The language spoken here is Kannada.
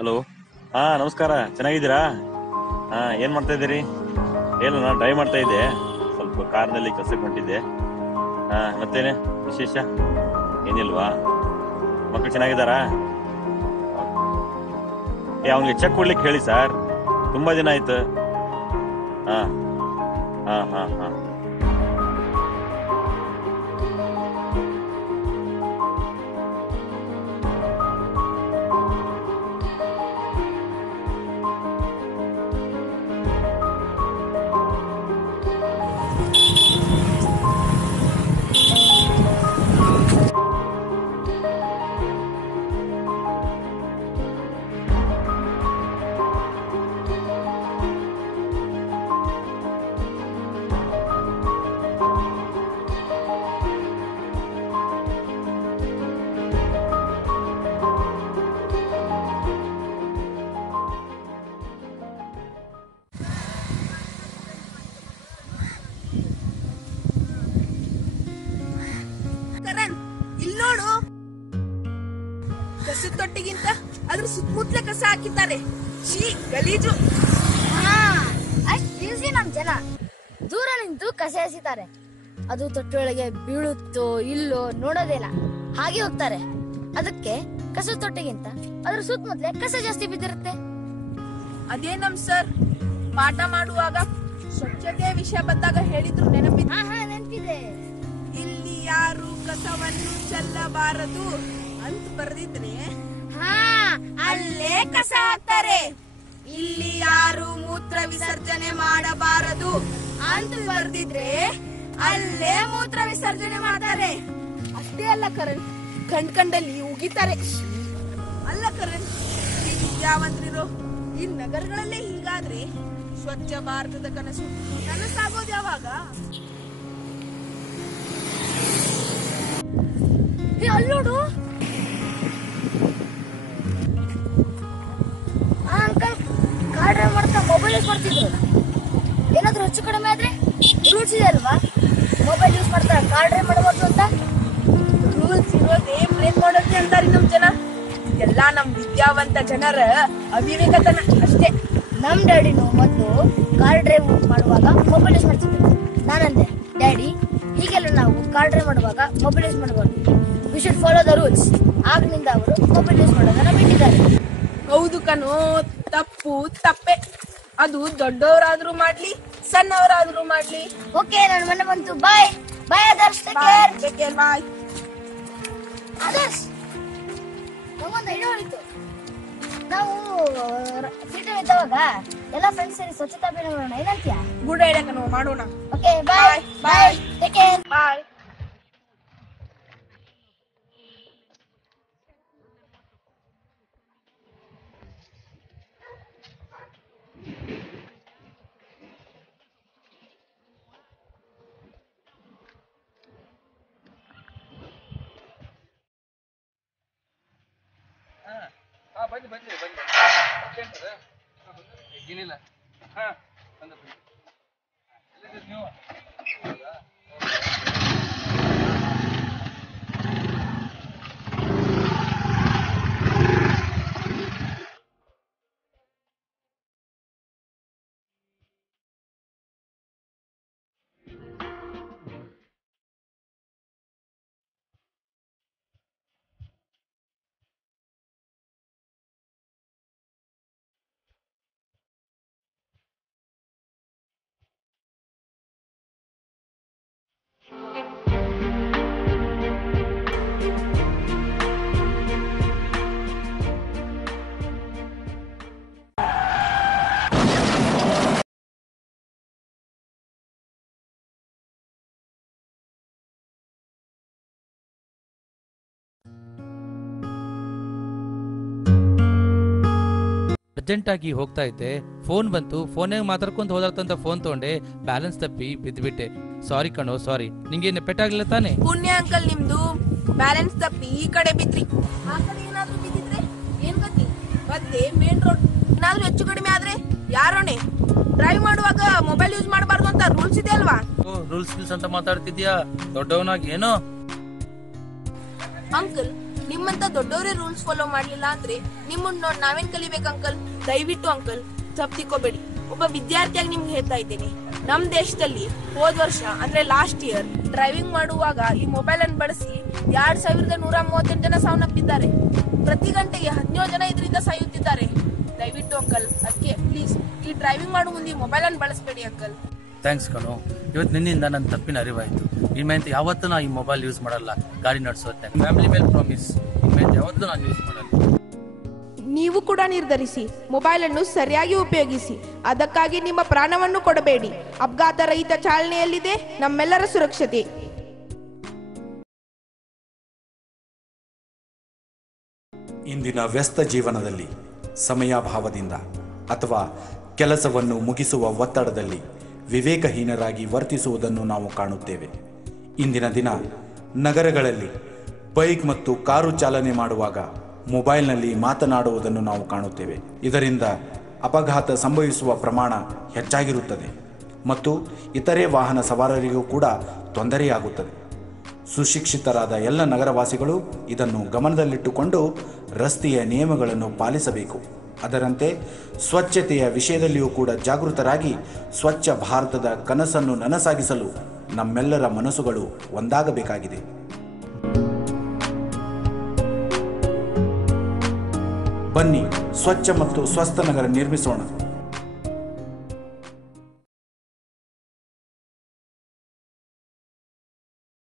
ಹಲೋ. ಹಾ, ನಮಸ್ಕಾರ. ಚೆನ್ನಾಗಿದ್ದೀರಾ? ಹಾ, ಏನ್ ಮಾಡ್ತಾ ಇದ್ದೀರಿ? ಏನು, ನಾನು ಡ್ರೈವ್ ಮಾಡ್ತಾ ಇದ್ದೆ, ಸ್ವಲ್ಪ ಕಾರ್ನಲ್ಲಿ ಕೆಲಸಕ್ಕೆ ಹೊಂಟಿದ್ದೆ. ಹಾ, ಮತ್ತೇನೆ ವಿಶೇಷ? ಏನಿಲ್ವಾ? ಮಕ್ಕಳು ಚೆನ್ನಾಗಿದ್ದಾರಾ? ಅವ್ನಿಗೆ ಚೆಕ್ ಕೊಡ್ಲಿಕ್ಕೆ ಹೇಳಿ ಸರ್, ತುಂಬಾ ದಿನ ಆಯ್ತು. ಹಾ ಹಾ ಹಾ ಹಾ ಇಲ್ಲೋಡು, ಕಸದ ತೊಟ್ಟಿಗಿಂತ ಅದ್ರ ಸುತ್ತಮುತ್ತಲೇ ಕಸ ಹಾಕಿದ್ದಾರೆ. ಛೀ, ಗಲೀಜು. ಅಷ್ಟ್ ಈಸಿ ನಮ್ ಜನ ದೂರ ನಿಂತು ಕಸ ಎಸಿತಾರೆ. ಅದು ತೊಟ್ಟೊಳಗೆ ಬೀಳುತ್ತೋ ಇಲ್ಲೋ ನೋಡೋದೇ ಇಲ್ಲ, ಹಾಗೆ ಹೋಗ್ತಾರೆ. ಅದಕ್ಕೆ ಕಸದ ತೊಟ್ಟಿಗಿಂತ ಅದ್ರ ಸುತ್ತಮುತ್ತಲೇ ಕಸ ಜಾಸ್ತಿ ಬಿದ್ದಿರುತ್ತೆ. ಅದೇ ನಮ್ ಸರ್ ಪಾಠ ಮಾಡುವಾಗ ಸ್ವಚ್ಛತೆ ವಿಷಯ ಬಂದಾಗ ಹೇಳಿದ್ರು, ನೆನಪಿದೆ? ನೆನಪಿದೆ. ಇಲ್ಲಿ ಯಾರು ಕಸವನ್ನು ಚೆಲ್ಲಬಾರದು ಅಂತ ಬರೆದಿದ್ರೆ ಅಲ್ಲೇ ಕಸ ಹಾಕ್ತಾರೆ. ಇಲ್ಲಿ ಯಾರು ಮೂತ್ರ ವಿಸರ್ಜನೆ ಮಾಡಬಾರದು ಅಂತ ಬರೆದಿದ್ರೆ ಅಲ್ಲೇ ಮೂತ್ರ ವಿಸರ್ಜನೆ ಮಾಡ್ತಾರೆ. ಅಷ್ಟೇ ಅಲ್ಲ ಕರಣ್, ಕಂಡಲ್ಲಿ ಉಗಿತಾರೆ. ಅಲ್ಲ ಕರಣ್, ಈ ವಿದ್ಯಾವಂತರಿರೋ ಈ ನಗರಗಳಲ್ಲೇ ಹೀಗಾದ್ರೆ ಸ್ವಚ್ಛ ಭಾರತದ ಕನಸು ನನಸಾಗೋದು ಯಾವಾಗ? ಅಲ್ಲೋಡು, ಅಂಕಲ್ ಕಾರ್ ಡ್ರೈವ್ ಮಾಡ್ತಾ ಮೊಬೈಲ್ ಯೂಸ್ ಮಾಡ್ತಿದ್ರು. ಏನಾದ್ರು ಹೆಚ್ಚು ಕಡಿಮೆ ಆದ್ರೆ ರೂಲ್ಸ್ ಇದೆ ಅಲ್ವಾ, ಮೊಬೈಲ್ ಯೂಸ್ ಮಾಡ್ತಾ ಕಾರ್ ಡ್ರೈವ್ ಮಾಡಬಹುದು ಅಂತ. ರೂಲ್ಸ್ ಇರೋದೇ ಬ್ರೇಕ್ ಮಾಡೋಕೆ ಅಂತಾರೆ ನಮ್ ಜನ. ಎಲ್ಲಾ ನಮ್ ವಿದ್ಯಾವಂತ ಜನರ ಅವಿವೇಕತನ ಅಷ್ಟೇ. ನಮ್ ಡ್ಯಾಡಿನು ಮೊದಲು ಕಾರ್ ಡ್ರೈವ್ ಮಾಡುವಾಗ ಮೊಬೈಲ್ ಯೂಸ್ ಮಾಡ್ತಿದ್ರು. ನಾನಂದೆ, ಡ್ಯಾಡಿ ಹೀಗೆಲ್ಲ ನಾವು ಕಾರ್ ಡ್ರೈವ್ ಮಾಡುವಾಗ ಮೊಬೈಲ್ ಯೂಸ್ ಮಾಡಬಾರ್ದು, we should follow the rules. ಆಗ್ನಿಂದ ಅವರು ಮೊಬೈಲ್ ಯೂಸ್ ಮಾಡೋದನ್ನ ಬಿಟ್ಟಿದ್ದಾರೆ. ಹೌದು ಕಣೋ, ತಪ್ಪು ತಪ್ಪೆ. ಅದು ದೊಡ್ಡವರಾದ್ರೂ ಮಾಡ್ಲಿ, ಸಣ್ಣವರಾದ್ರೂ ಮಾಡ್ಲಿ. ಓಕೆ, ನನ್ನ ಮನೆ ಬಂತು. ಬಾಯ್ ಬಾಯ್ ಆದರ್ಶ್. ಬಾಯ್. ಆದರ್ಶ್, ನಮಗೊಂದು ಐಡಿಯಾ ಹೊಳಿತು. ನಾವು ಸಿಟಿ ಇದ್ದವಾಗ ಎಲ್ಲ ಫ್ರೆಂಡ್ಸ್ ಸೇರಿ ಸ್ವಚ್ಛತಾ ಅಭಿಯಾನ ಮಾಡೋಣ, ಏನಂತೀಯ? ಗುಡ್ ಐಡಿಯಾ ಕಣೋ, ಮಾಡೋಣ. ಓಕೆ, ಬಾಯ್ ಬಾಯ್, ಟೇಕ್ ಕೇರ್. ಬಾಯ್. ಬನ್ನಿ ಏನಿಲ್ಲ. ನೀವು ಅರ್ಜೆಂಟಾಗಿ ಹೋಗ್ತಾ ಇದ್ದೆ, ಫೋನ್ ಬಂತು. ಫೋನಾಗ ಮಾತಾಡ್ಕೊಂತ ಹೋದಾರ್ತಂತ ಫೋನ್ ತಗೊಂಡೆ, ಬ್ಯಾಲೆನ್ಸ್ ತಪ್ಪಿ ಬಿದ್ಬಿಟ್ಟೆ. ಸಾರಿ ಕಣೋ, ಸಾರಿ. ನಿಂಗೇನು ಪೆಟ್ಟಾಗ್ಲಿಲ್ಲ ತಾನೆ? ಪುಣ್ಯ ಅಂಕಲ್ ನಿಮ್ದು. ಬ್ಯಾಲೆನ್ಸ್ ತಪ್ಪಿ ಈ ಕಡೆ ಬಿದ್ರಿ, ಆ ಕಡೆ ಏನಾದ್ರೂ ಬಿದ್ದಿದ್ರೆ ಏನ್ ಗತಿ? ಮತ್ತೆ ಮೇನ್ ರೋಡ್ ಏನಾದ್ರೂ ಹೆಚ್ಚು ಕಡಿಮೆ ಆದ್ರೆ ಯಾರೋಣೆ? ಡ್ರೈವ್ ಮಾಡುವಾಗ ಮೊಬೈಲ್ ಯೂಸ್ ಮಾಡಬಾರ್ದು ಅಂತ ರೂಲ್ಸ್ ಇದೆ ಅಲ್ವಾ? ರೂಲ್ಸ್ ಅಂತ ಮಾತಾಡ್ತಿದ್ಯಾ ದೊಡ್ಡವನಾಗಿ? ಏನೋ ಅಂಕಲ್, ನಿಮ್ಮಂತ ದೊಡ್ಡವರೇ ರೂಲ್ಸ್ ಫಾಲೋ ಮಾಡ್ಲಿಲ್ಲ ಅಂದ್ರೆ ನಿಮ್ಮನ್ನ ನೋಡ್ ನಾವೇನ್ ಕಲಿಬೇಕು ಅಂಕಲ್? ದಯವಿಟ್ಟು ಅಂಕಲ್ ತಪ್ಪು ತಿಳ್ಕೊಬೇಡಿ. ಒಬ್ಬ ವಿದ್ಯಾರ್ಥಿಯಾಗಿ ನಿಮ್ಗೆ ಹೇಳ್ತಾ ಇದ್ದೀನಿ, ನಮ್ ದೇಶದಲ್ಲಿ ಹೋದ್ ವರ್ಷ ಅಂದ್ರೆ ಲಾಸ್ಟ್ ಇಯರ್ ಡ್ರೈವಿಂಗ್ ಮಾಡುವಾಗ ಈ ಮೊಬೈಲ್ ಅನ್ನು ಬಳಸಿ 2138 ಜನ ಸಾವನ್ನಪ್ಪಿದ್ದಾರೆ. ಪ್ರತಿ ಗಂಟೆಗೆ 17 ಜನ ಇದರಿಂದ ಸಾಯುತ್ತಿದ್ದಾರೆ. ದಯವಿಟ್ಟು ಅಂಕಲ್ ಅದಕ್ಕೆ ಪ್ಲೀಸ್ ಈ ಡ್ರೈವಿಂಗ್ ಮಾಡೋ ಮುಂದೆ ಮೊಬೈಲ್ ಅನ್ನು ಬಳಸಬೇಡಿ ಅಂಕಲ್. ಥ್ಯಾಂಕ್ಸ್ ಕಣೋ, ಇವತ್ತು ನಿನ್ನಿಂದ ನನ್ನ ತಪ್ಪಿನ ಅರಿವಾಯಿತು. ಇನ್ಮೇಲೆ ಯಾವತ್ತೂ ನಾ ಈ ಮೊಬೈಲ್ ಯೂಸ್ ಮಾಡಲ್ಲ ಗಾಡಿ ನಡೆಸೋತ್ತೆ. ಫ್ಯಾಮಿಲಿ ಮೇಲೆ ಪ್ರಾಮಿಸ್, ಇನ್ಮೇಲೆ ಯಾವತ್ತೂ ನಾನು ಯೂಸ್ ಮಾಡಲ್ಲ. ನೀವು ಕೂಡ ನಿರ್ಧರಿಸಿ, ಮೊಬೈಲ್ ಅನ್ನು ಸರಿಯಾಗಿ ಉಪಯೋಗಿಸಿ. ಅದಕ್ಕಾಗಿ ನಿಮ್ಮ ಪ್ರಾಣವನ್ನು ಕೊಡಬೇಡಿ. ಅಪಘಾತ ರಹಿತ ಚಾಲನೆಯಲ್ಲಿದೆ ನಮ್ಮೆಲ್ಲರ ಸುರಕ್ಷತೆ. ಇಂದಿನ ವ್ಯಸ್ತ ಜೀವನದಲ್ಲಿ ಸಮಯಾಭಾವದಿಂದ ಅಥವಾ ಕೆಲಸವನ್ನು ಮುಗಿಸುವ ಒತ್ತಡದಲ್ಲಿ ವಿವೇಕಹೀನರಾಗಿ ವರ್ತಿಸುವುದನ್ನು ನಾವು ಕಾಣುತ್ತೇವೆ. ಇಂದಿನ ದಿನ ನಗರಗಳಲ್ಲಿ ಬೈಕ್ ಮತ್ತು ಕಾರು ಚಾಲನೆ ಮಾಡುವಾಗ ಮೊಬೈಲ್ನಲ್ಲಿ ಮಾತನಾಡುವುದನ್ನು ನಾವು ಕಾಣುತ್ತೇವೆ. ಇದರಿಂದ ಅಪಘಾತ ಸಂಭವಿಸುವ ಪ್ರಮಾಣ ಹೆಚ್ಚಾಗಿರುತ್ತದೆ ಮತ್ತು ಇತರೆ ವಾಹನ ಸವಾರರಿಗೂ ಕೂಡ ತೊಂದರೆಯಾಗುತ್ತದೆ. ಸುಶಿಕ್ಷಿತರಾದ ಎಲ್ಲ ನಗರವಾಸಿಗಳು ಇದನ್ನು ಗಮನದಲ್ಲಿಟ್ಟುಕೊಂಡು ರಸ್ತೆಯ ನಿಯಮಗಳನ್ನು ಪಾಲಿಸಬೇಕು. ಅದರಂತೆ ಸ್ವಚ್ಛತೆಯ ವಿಷಯದಲ್ಲಿಯೂ ಕೂಡ ಜಾಗೃತರಾಗಿ ಸ್ವಚ್ಛ ಭಾರತದ ಕನಸನ್ನು ನನಸಾಗಿಸಲು ನಮ್ಮೆಲ್ಲರ ಮನಸ್ಸುಗಳು ಒಂದಾಗಬೇಕಾಗಿದೆ. ಬನ್ನಿ ಸ್ವಚ್ಛ ಮತ್ತು ಸ್ವಸ್ಥ ನಗರ ನಿರ್ಮಿಸೋಣ.